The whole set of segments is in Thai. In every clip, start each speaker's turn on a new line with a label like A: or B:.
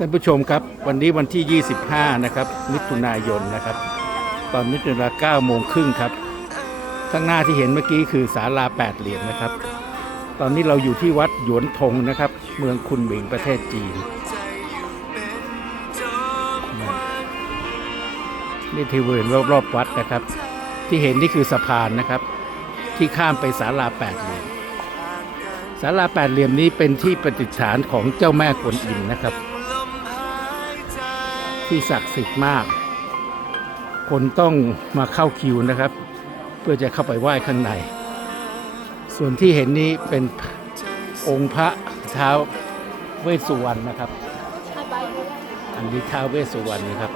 A: ท่านผู้ชมครับวันนี้วันที่ 25 นะครับ มิถุนายนนะครับ ตอนมิถุนา9โมงครึ่งครับ ข้างหน้าที่เห็นเมื่อกี้คือศาลาแปดเหรียญนะครับ ตอนนี้เราอยู่ที่วัดหยวนทงนะครับ เมืองคุนหมิงประเทศจีน นี่ที่บริเวณรอบๆวัดนะครับ ที่เห็นนี่คือสะพานนะครับ ที่ข้ามไปศาลาแปดเหลี่ยมศาลาแปดเหลี่ยมนี้เป็นที่ประดิษฐานของเจ้าแม่กวนอิมนะครับ ที่ศักดิ์สิทธิ์มาก คนต้องมาเข้าคิวนะครับ เพื่อจะเข้าไปไหว้ข้างใน ส่วนที่เห็นนี้เป็นองค์พระเท้าเวสสุวรรณนะครับ อันนี้เท้าเวสสุวรรณนะครับ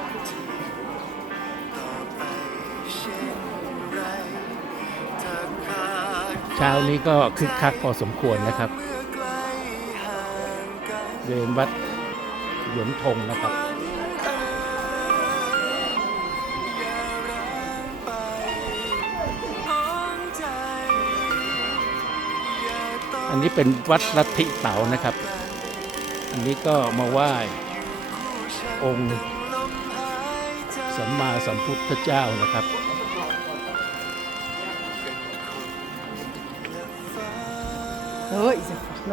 A: เช้านี้ก็คึกคักพอสมควรนะครับ เดินวัดหยวนทงนะครับ อันนี้เป็นวัดลัทธิเต๋านะครับ อันนี้ก็มาไหว้องค์สัมมาสัมพุทธเจ้านะครับ
B: เฮ้ยเน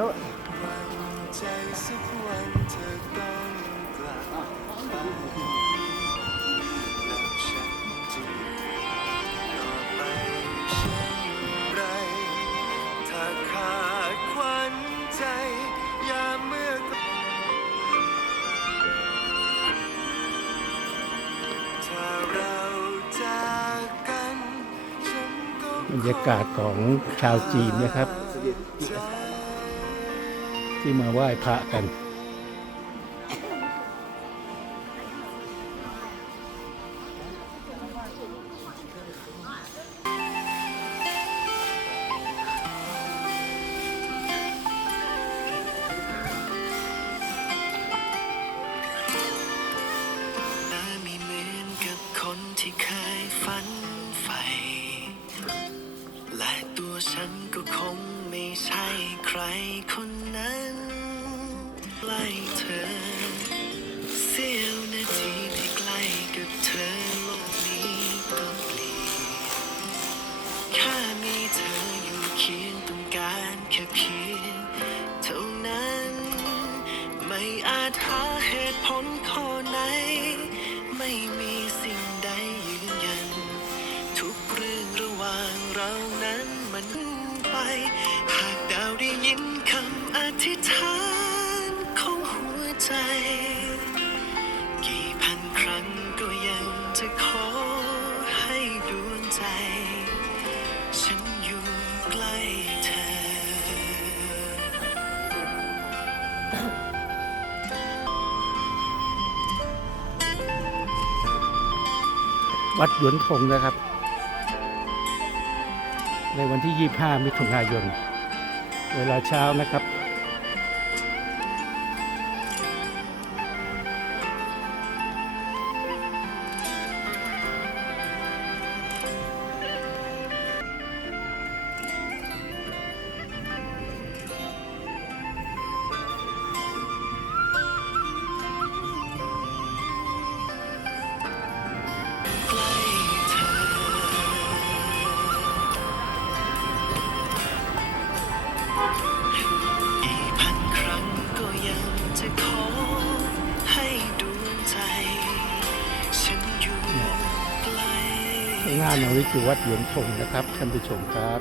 C: ร
A: รยากาศของชาวจีนนะครับ ที่มาไหว้พระกัน
C: ฉันก็คงไม่ใช่ใครคนนั้นใกล้เธอ เสี้ยวนาทีที่ใกล้กับเธอโลกนี้ก็เปลี่ยนแค่มีเธออยู่เคียงต้องการแค่เพียงเท่านั้น ไม่อาจหาเหตุผลข้อไหน ไม่มีสิ่งใดยืนยัน ทุกเรื่องระหว่างเรานั้น มันไป หากดาวได้ยินคำอธิษฐานของหัวใจ กี่พันครั้งก็ยังจะขอให้ดวงใจ ฉันอยู่ใกล้เธอ
A: วัดหยวนทงนะครับ ในวันที่ 25 มิถุนายน เวลาเช้านะครับ
C: อยู่ใกล้
A: ข้างหน้าเรานี่คือวัดหยวนทงนะครับท่านผู้ชมครับ